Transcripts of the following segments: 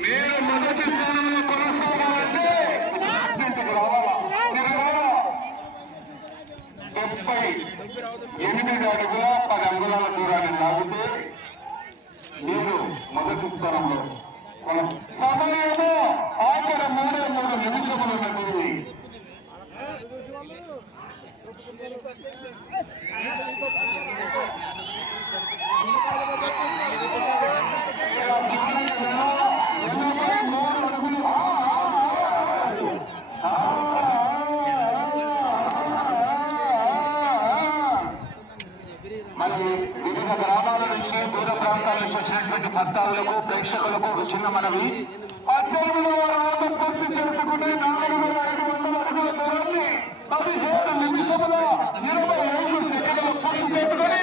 మీరు మొదటి స్థానంలో కొనసాగాలంటే ముప్పై ఎనిమిది అడుగుల పది అంగుళాల దూరాన్ని లాగితే మీరు మొదటి స్థానంలో కొన- సమయము ఆఖరి మూడు మూడు నిమిషములు ఉన్నది మరి వివిధ గ్రామాల నుంచి దూర ప్రాంతాల నుంచి వచ్చినటువంటి భక్తాదులకు ప్రేక్షకులకు చిన్న మనవి. పూర్తి నాలుగు వేల ఐదు వందల అడుగుల దూరాన్ని పదిహేడు నిమిషముల ఇరవై ఐదు సెకండ్లు పూర్తి చేసుకుని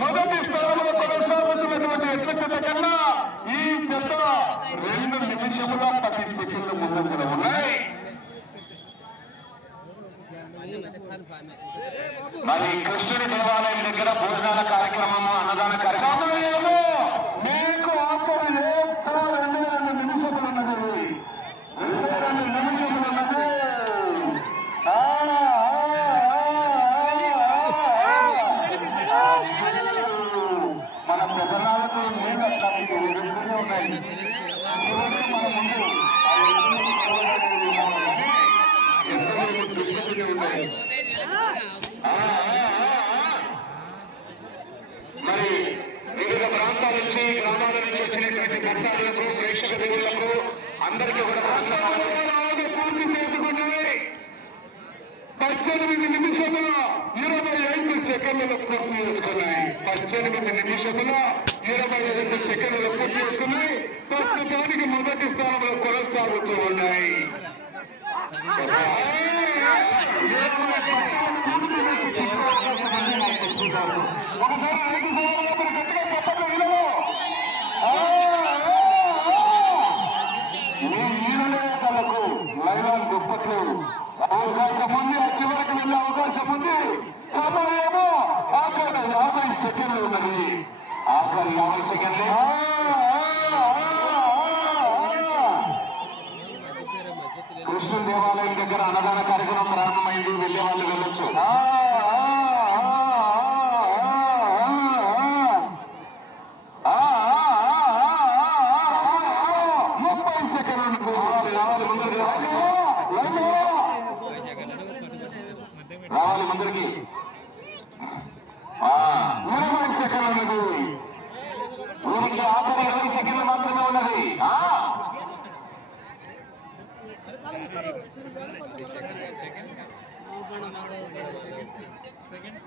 మొదటి స్థానంలో కొనసాగుతున్నటువంటి ఎట్ల కన్నా ఈ చెత్త రెండు నిమిషముల పది సెకండ్లు ఉన్నాయి. మరి కృష్ణుడి దేవాలయం దగ్గర భోజనాలు నుంచి గ్రామాల నుంచి వచ్చినటువంటి భక్తాదులకు ప్రేక్షక దేవుళ్ళకు అందరికీ కూడా పూర్తి చేసుకున్నవి పద్దెనిమిది నిమిషముల ఇరవై ఐదు సెకండ్లు పూర్తి చేసుకున్నాయి. పద్దెనిమిది నిమిషముల ఇరవై ఐదు సెకండ్లు పూర్తి చేసుకున్నాయి. ప్రస్తుతానికి మొదటి స్థానంలో కొనసాగుతూ ఉన్నాయి. ఒకసారి ఐదు సెకండ్లు ఉన్నది యాభై సెకండ్లు కృష్ణ దేవాలయం దగ్గర అన్నదాన కార్యక్రమం ప్రారంభమైంది వెళ్ళే వాళ్ళు వెళ్ళొచ్చు ఆ, ముప్పై రావాలి ముందరికి రావాలి లైన్లో. రావాలి ముందరికి ఆ, ఇరవై సెకండ్ ఉన్నది దీనికి ఆఖరి ఇరవై సెకండ్లు మాత్రమే ఉన్నది. సెకండ్స్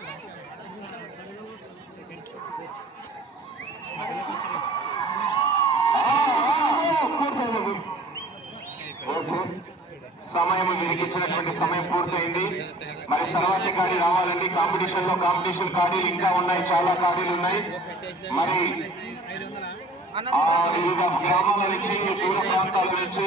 సమయం వీరికి ఇచ్చినటువంటి సమయం పూర్తయింది. మరి తర్వాతి ఖాళీ రావాలండి. కాంపిటీషన్లో కాంపిటీషన్ ఖాళీలు ఇంకా ఉన్నాయి. చాలా ఖాళీలు ఉన్నాయి. మరి వివిధ గ్రామాల నుంచి దూర ప్రాంతాల నుంచి